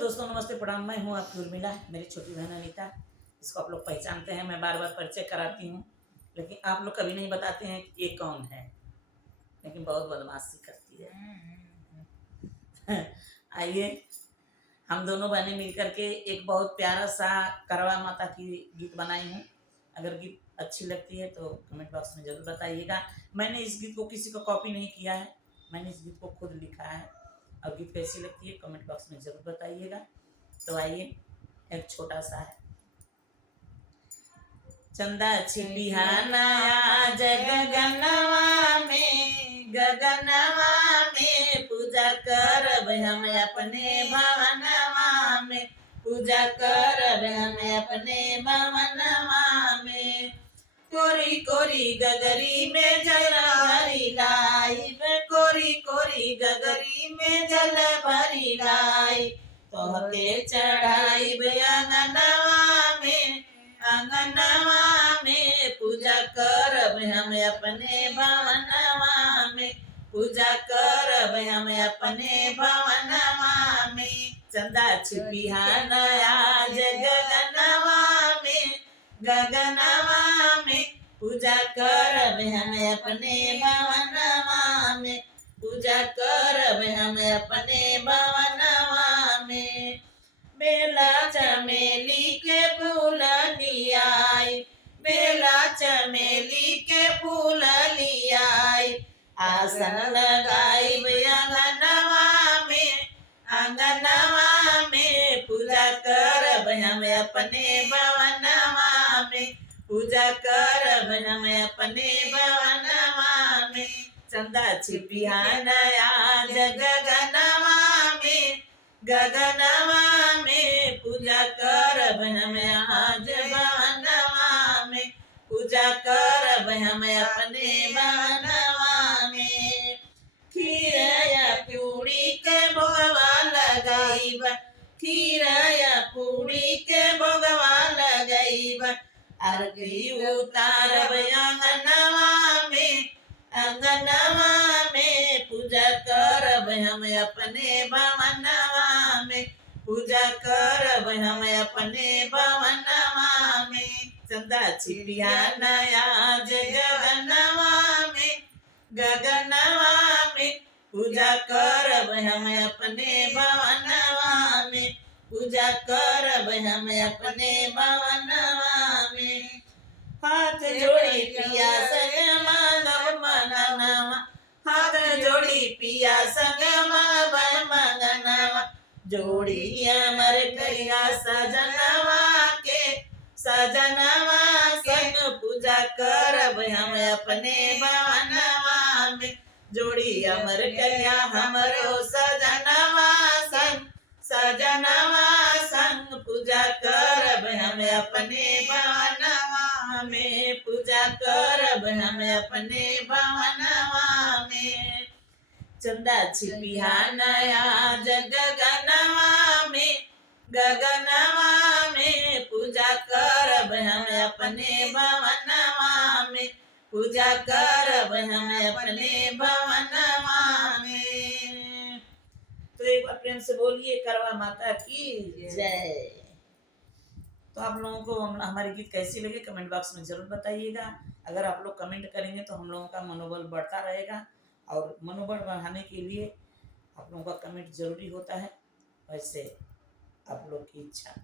दोस्तों, नमस्ते प्रणाम। मैं हूँ आपकी उर्मिला, मेरी छोटी बहन अनीता। इसको आप लोग पहचानते हैं, मैं बार बार परिचय कराती हूँ, लेकिन आप लोग कभी नहीं बताते हैं कि ये कौन है। लेकिन बहुत बदमाशी करती है। आइए, हम दोनों बहनें मिलकर के एक बहुत प्यारा सा करवा माता की गीत बनाई हूँ। अगर गीत अच्छी लगती है तो कमेंट बॉक्स में ज़रूर बताइएगा। मैंने इस गीत को किसी को कॉपी नहीं किया है, मैंने इस गीत को खुद लिखा है। और गीत कैसी लगती है कमेंट बॉक्स में ज़रूर बताइएगा। तो आइए, एक छोटा सा है। चंदा छिपिहा नया गगनवा में पूजा करब हम अपने भवनवा में, पूजा करब हम अपने भवनवा में। कोरी कोरी गगरी में जल भरी लाइब, कोरी कोरी गगरी में जल भरी लाई, तोहके चढ़ाइब अंगनवा में पूजा करब हम अपने भवनवा में, पूजा करब हम अपने भवनवा में। चंदा छिपिहा नया गगनवा में पूजा करब हम अपने भवनवा में, पूजा करब हम अपने भवनवा में। बेला चमेली के फूल लियाई, बेला चमेली के फूल लियाई, आसन लगाई अंगनवा में पूजा करब हम अपने भवनवा में, पूजा करब हम अपने भवनवा में। चंदा छिपिहा नया गगनवा में पूजा करब हम आज भवनवा में, पूजा करब हम अपने भवनवा में। खीर या पूरी के भोगवा लगाइब, खीर या पूरी के भोगवा लगाइब, आरती उतारब अंगनवा में पूजा करब हम अपने भवनवा में, पूजा करब हम अपने भवनवा में। चंदा छिपिहा नया गगनवा में पूजा करब हम अपने भवनवा में, पूजा करब हम अपने भवनवा में। हाथ जोड़ी पिया संग मांगब मंगनवा, हाथ जोड़ी पिया संग मांगब मंगनवा, जोड़ी अमर करिया सजनवा संग पूजा करब हम अपने भवनवा में, जोड़ी अमर करिया हमरो सजनवा संग पूजा करब हम अपने भवनवा में, पूजा करब हम अपने भवनवा में। चंदा छिपिहा नया गगनवा में पूजा करब हम अपने भवनवा में, पूजा करब हम अपने भवनवा में। तो एक बार प्रेम से बोलिए करवा माता की जय। तो आप लोगों को हमारी गीत कैसी लगी कमेंट बॉक्स में ज़रूर बताइएगा। अगर आप लोग कमेंट करेंगे तो हम लोगों का मनोबल बढ़ता रहेगा, और मनोबल बढ़ाने के लिए आप लोगों का कमेंट ज़रूरी होता है। वैसे आप लोग की इच्छा।